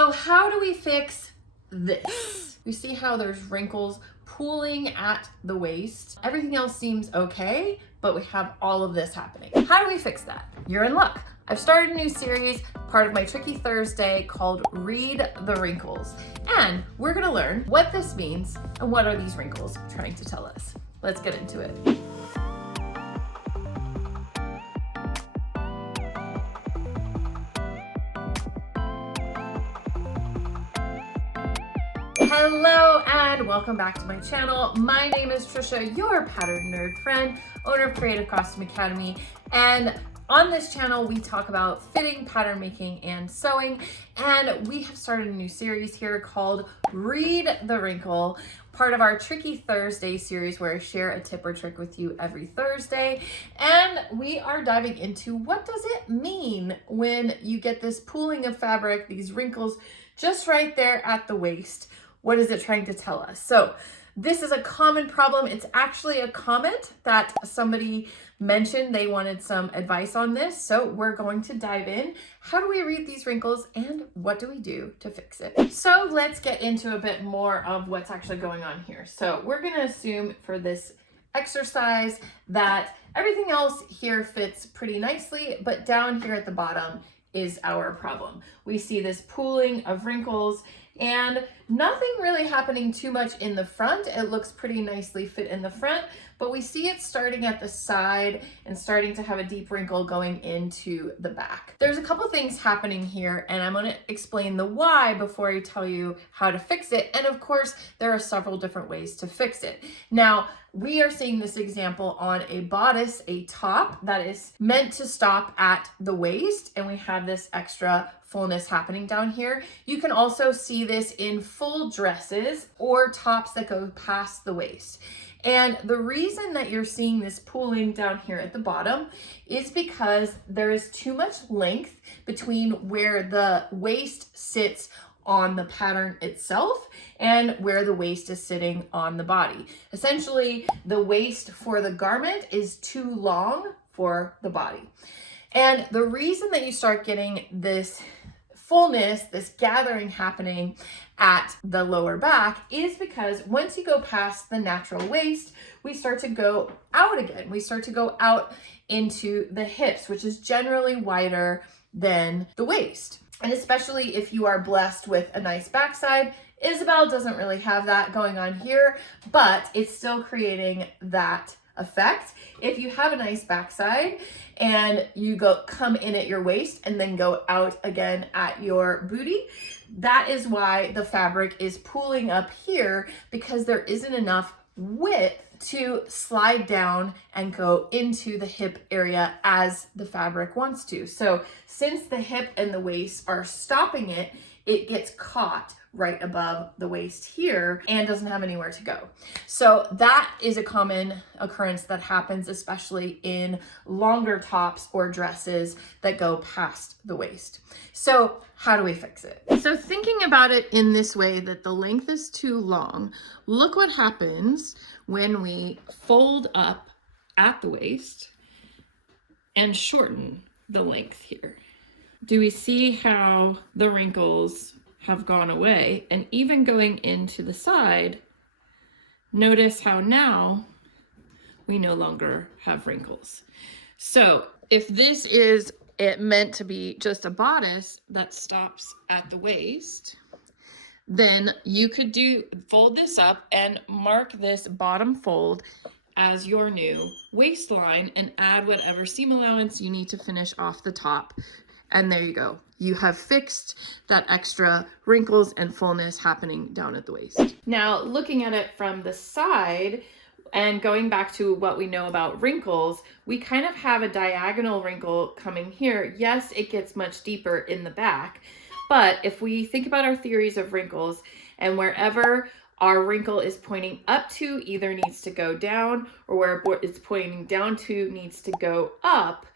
So how do we fix this? We see how there's wrinkles pooling at the waist. Everything else seems okay, but we have all of this happening. How do we fix that? You're in luck. I've started a new series, part of my Tricky Thursday, called Read the Wrinkles. And we're gonna learn what this means and what are these wrinkles trying to tell us. Let's get into it. Hello and welcome back to my channel. My name is Trisha, your pattern nerd friend, owner of Creative Costume Academy, and on this channel we talk about fitting, pattern making, and sewing, and we have started a new series here called Read the Wrinkle, part of our Tricky Thursday series where I share a tip or trick with you every Thursday. And we are diving into what does it mean when you get this pooling of fabric, these wrinkles just right there at the waist. What is it trying to tell us? So this is a common problem. It's actually a comment that somebody mentioned. They wanted some advice on this. So we're going to dive in. How do we read these wrinkles and what do we do to fix it? So let's get into a bit more of what's actually going on here. So we're going to assume for this exercise that everything else here fits pretty nicely, but down here at the bottom is our problem. We see this pooling of wrinkles and nothing really happening too much in the front. It looks pretty nicely fit in the front, but we see it starting at the side and starting to have a deep wrinkle going into the back. There's a couple things happening here, and I'm gonna explain the why before I tell you how to fix it. And of course, there are several different ways to fix it. Now, we are seeing this example on a bodice, a top that is meant to stop at the waist, and we have this extra fullness happening down here. You can also see this in full dresses or tops that go past the waist. And the reason that you're seeing this pooling down here at the bottom is because there is too much length between where the waist sits on the pattern itself and where the waist is sitting on the body. Essentially, the waist for the garment is too long for the body. And the reason that you start getting this fullness, this gathering happening at the lower back is because once you go past the natural waist, we start to go out again. We start to go out into the hips, which is generally wider than the waist. And especially if you are blessed with a nice backside, Isabel doesn't really have that going on here, but it's still creating that effect. If you have a nice backside and you come in at your waist and then go out again at your booty, that is why the fabric is pooling up here, because there isn't enough width to slide down and go into the hip area as the fabric wants to. So since the hip and the waist are stopping it, it gets caught right above the waist here and doesn't have anywhere to go. So that is a common occurrence that happens, especially in longer tops or dresses that go past the waist. So how do we fix it? So thinking about it in this way, that the length is too long, look what happens when we fold up at the waist and shorten the length here. Do we see how the wrinkles have gone away? And even going into the side, notice how now we no longer have wrinkles. So if this is meant to be just a bodice that stops at the waist, then you could fold this up and mark this bottom fold as your new waistline and add whatever seam allowance you need to finish off the top. And there you go. You have fixed that extra wrinkles and fullness happening down at the waist. Now, looking at it from the side and going back to what we know about wrinkles, we kind of have a diagonal wrinkle coming here. Yes, it gets much deeper in the back, but if we think about our theories of wrinkles, and wherever our wrinkle is pointing up to either needs to go down, or where it's pointing down to needs to go up,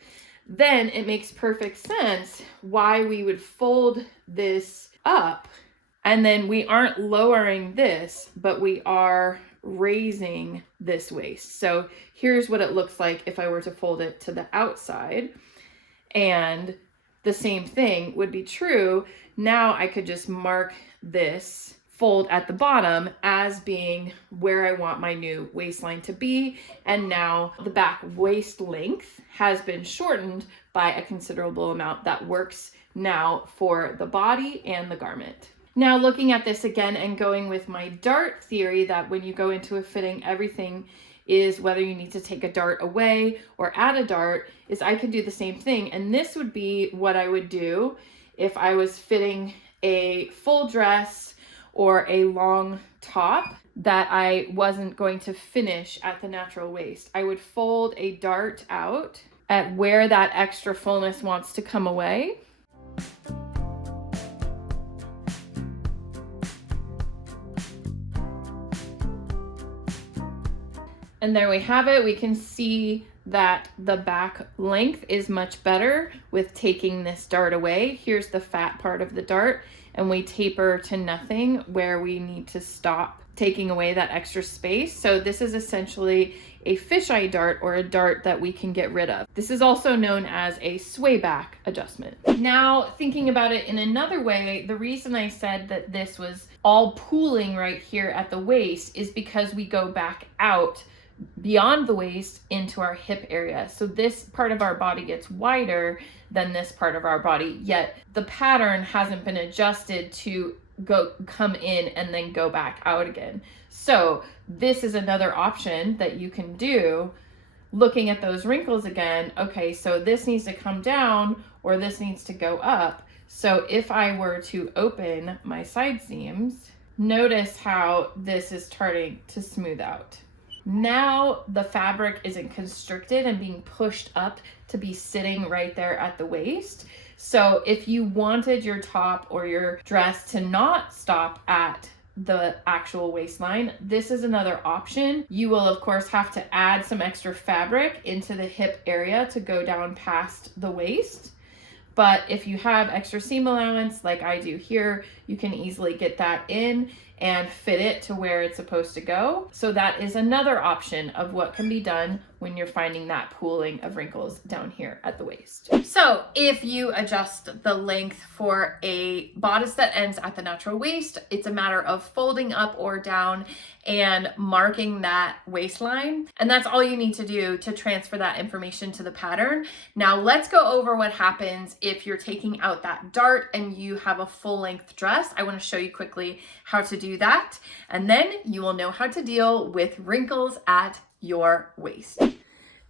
then it makes perfect sense why we would fold this up, and then we aren't lowering this, but we are raising this waist. So here's what it looks like if I were to fold it to the outside, and the same thing would be true Now I could just mark this fold at the bottom as being where I want my new waistline to be. And now the back waist length has been shortened by a considerable amount that works now for the body and the garment. Now looking at this again and going with my dart theory that when you go into a fitting, everything is whether you need to take a dart away or add a dart, is I could do the same thing. And this would be what I would do if I was fitting a full dress or a long top that I wasn't going to finish at the natural waist. I would fold a dart out at where that extra fullness wants to come away. And there we have it. We can see that the back length is much better with taking this dart away. Here's the fat part of the dart, and we taper to nothing where we need to stop taking away that extra space. So this is essentially a fisheye dart, or a dart that we can get rid of. This is also known as a swayback adjustment. Now, thinking about it in another way, the reason I said that this was all pooling right here at the waist is because we go back out beyond the waist into our hip area. So this part of our body gets wider than this part of our body, yet the pattern hasn't been adjusted to come in and then go back out again. So this is another option that you can do, looking at those wrinkles again. Okay, so this needs to come down or this needs to go up. So if I were to open my side seams, notice how this is starting to smooth out. Now the fabric isn't constricted and being pushed up to be sitting right there at the waist. So if you wanted your top or your dress to not stop at the actual waistline, this is another option. You will of course have to add some extra fabric into the hip area to go down past the waist. But if you have extra seam allowance like I do here, you can easily get that in and fit it to where it's supposed to go. So that is another option of what can be done when you're finding that pooling of wrinkles down here at the waist. So if you adjust the length for a bodice that ends at the natural waist, it's a matter of folding up or down and marking that waistline. And that's all you need to do to transfer that information to the pattern. Now let's go over what happens if you're taking out that dart and you have a full length dress. I want to show you quickly how to do that. And then you will know how to deal with wrinkles at your waist.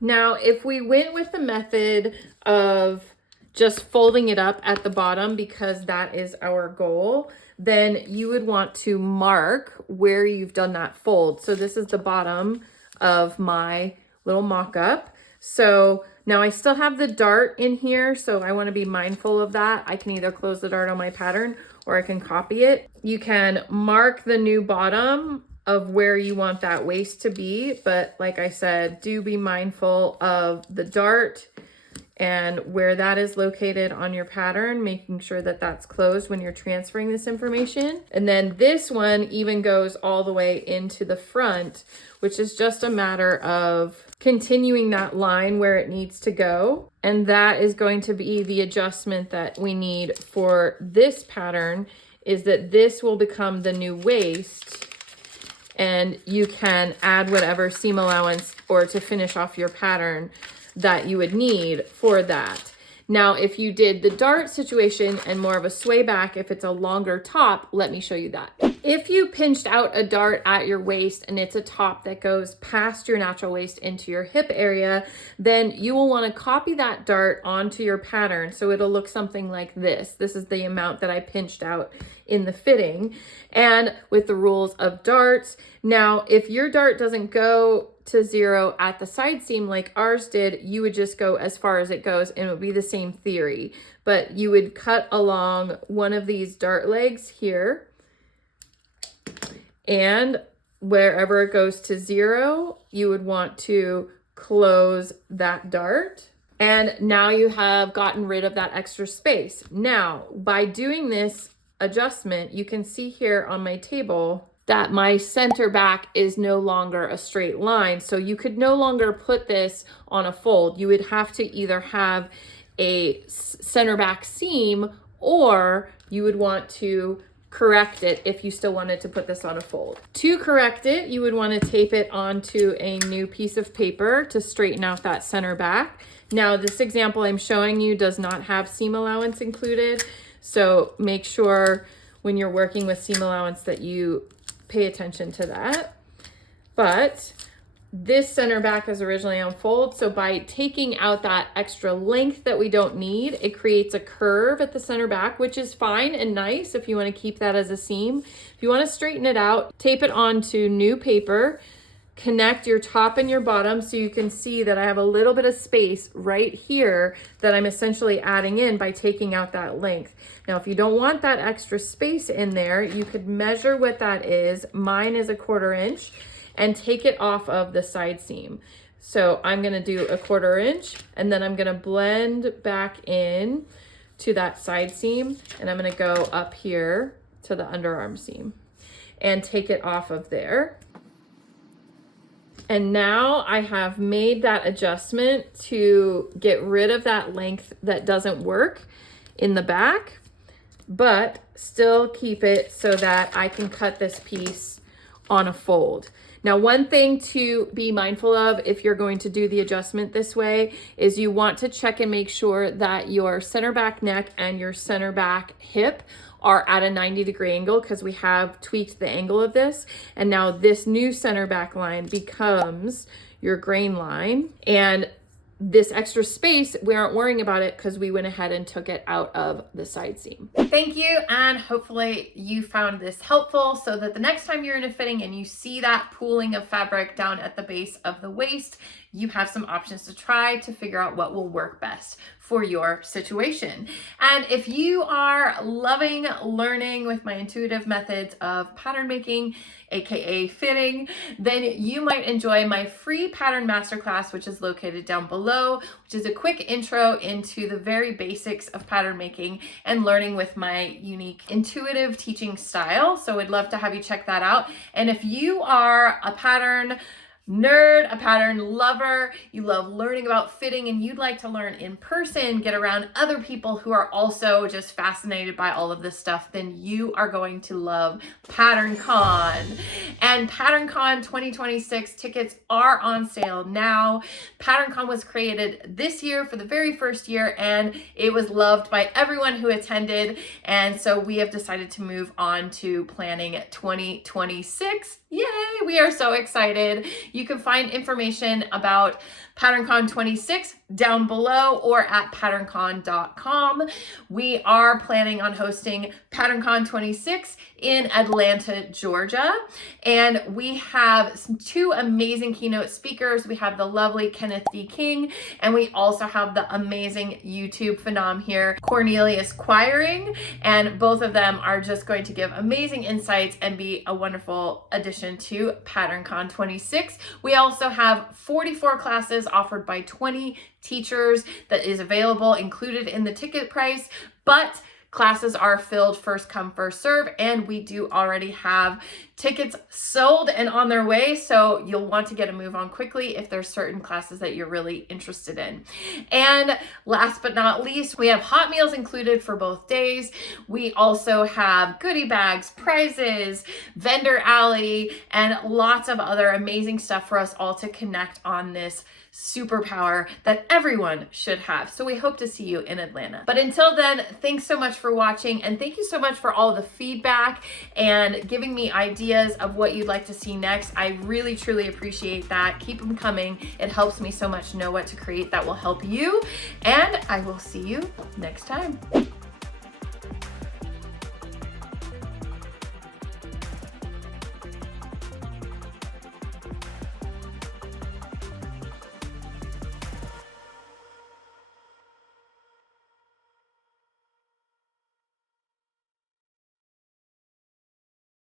Now, if we went with the method of just folding it up at the bottom because that is our goal, then you would want to mark where you've done that fold. So this is the bottom of my little mock-up. So now I still have the dart in here, so I want to be mindful of that. I can either close the dart on my pattern or I can copy it. You can mark the new bottom of where you want that waist to be, but like I said, do be mindful of the dart and where that is located on your pattern, making sure that that's closed when you're transferring this information. And then this one even goes all the way into the front, which is just a matter of continuing that line where it needs to go. And that is going to be the adjustment that we need for this pattern, is that this will become the new waist, and you can add whatever seam allowance or to finish off your pattern that you would need for that. Now, if you did the dart situation and more of a sway back, if it's a longer top, let me show you that. If you pinched out a dart at your waist and it's a top that goes past your natural waist into your hip area, then you will want to copy that dart onto your pattern. So it'll look something like this. This is the amount that I pinched out in the fitting, and with the rules of darts. Now, if your dart doesn't go to 0 at the side seam like ours did, you would just go as far as it goes and it would be the same theory. But you would cut along one of these dart legs here, and wherever it goes to 0, you would want to close that dart. And now you have gotten rid of that extra space. Now, by doing this adjustment, you can see here on my table that my center back is no longer a straight line. So you could no longer put this on a fold. You would have to either have a center back seam or you would want to correct it if you still wanted to put this on a fold. To correct it, you would want to tape it onto a new piece of paper to straighten out that center back. Now, this example I'm showing you does not have seam allowance included, so make sure when you're working with seam allowance that you pay attention to that. But this center back is originally on fold, so by taking out that extra length that we don't need, it creates a curve at the center back, which is fine and nice if you want to keep that as a seam. If you want to straighten it out, tape it onto new paper, connect your top and your bottom so you can see that I have a little bit of space right here that I'm essentially adding in by taking out that length. Now, if you don't want that extra space in there, you could measure what that is. Mine is 1/4 inch. And take it off of the side seam. So I'm gonna do 1/4 inch, and then I'm gonna blend back in to that side seam, and I'm gonna go up here to the underarm seam and take it off of there. And now I have made that adjustment to get rid of that length that doesn't work in the back, but still keep it so that I can cut this piece on a fold. Now, one thing to be mindful of if you're going to do the adjustment this way is you want to check and make sure that your center back neck and your center back hip are at a 90-degree angle, because we have tweaked the angle of this. And now this new center back line becomes your grain line. And this extra space, we aren't worrying about it because we went ahead and took it out of the side seam. Thank you, and hopefully you found this helpful so that the next time you're in a fitting and you see that pooling of fabric down at the base of the waist, you have some options to try to figure out what will work best for your situation. And if you are loving learning with my intuitive methods of pattern making, aka fitting, then you might enjoy my free pattern masterclass, which is located down below, which is a quick intro into the very basics of pattern making and learning with my unique intuitive teaching style. So I'd love to have you check that out. And if you are a pattern nerd, a pattern lover, you love learning about fitting, and you'd like to learn in person, get around other people who are also just fascinated by all of this stuff, then you are going to love PatternCon. And PatternCon 2026 tickets are on sale now. PatternCon was created this year for the very first year, and it was loved by everyone who attended. And so we have decided to move on to planning 2026. Yay, we are so excited. You can find information about PatternCon 26 down below or at patterncon.com. We are planning on hosting PatternCon 26 in Atlanta, Georgia. And we have two amazing keynote speakers. We have the lovely Kenneth D. King, and we also have the amazing YouTube phenom here, Cornelius Quiring. And both of them are just going to give amazing insights and be a wonderful addition to PatternCon 26. We also have 44 classes offered by 20 teachers that is available, included in the ticket price, but classes are filled first come, first serve, and we do already have tickets sold and on their way, so you'll want to get a move on quickly if there's certain classes that you're really interested in. And last but not least, we have hot meals included for both days. We also have goodie bags, prizes, vendor alley, and lots of other amazing stuff for us all to connect on this superpower that everyone should have. So we hope to see you in Atlanta. But until then, thanks so much for watching, and thank you so much for all the feedback and giving me ideas of what you'd like to see next. I really, truly appreciate that. Keep them coming. It helps me so much know what to create that will help you, and I will see you next time.